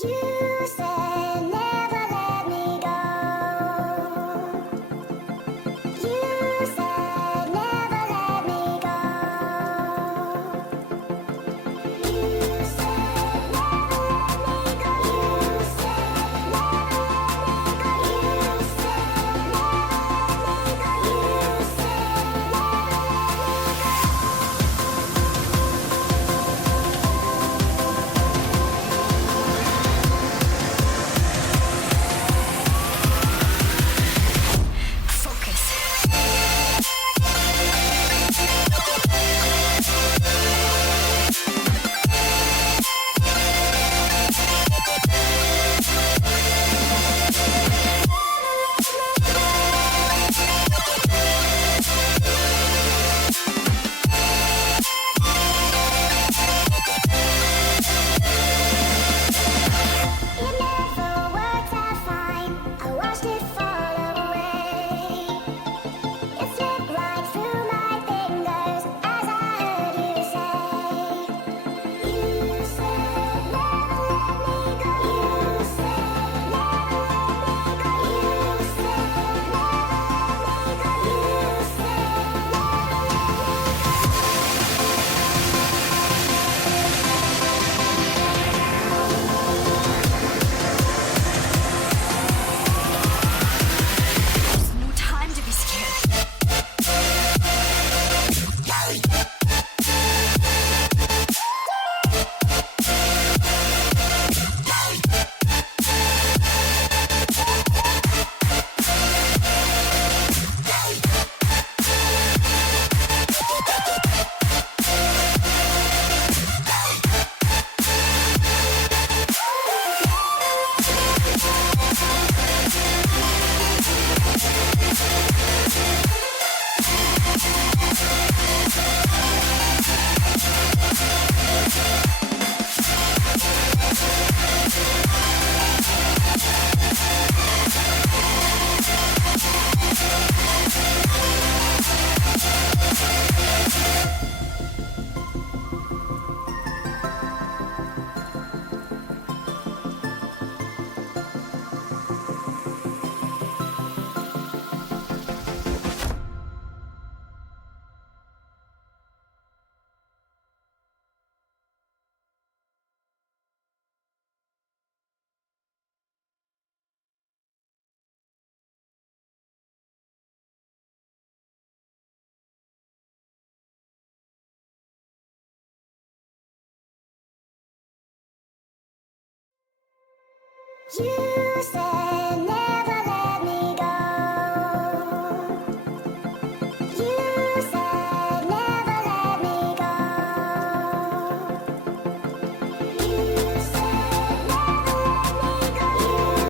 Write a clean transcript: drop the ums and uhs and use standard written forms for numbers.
You said never let me go. You said never let me go. You said never let me go. You said never let me go. You said never let me go. You said it never worked out fine. I watched it fall away. It slipped right through my fingers as I heard you say. You said never let me go. You said never let me go. You said never let me go. You said There's no time to be scared. you said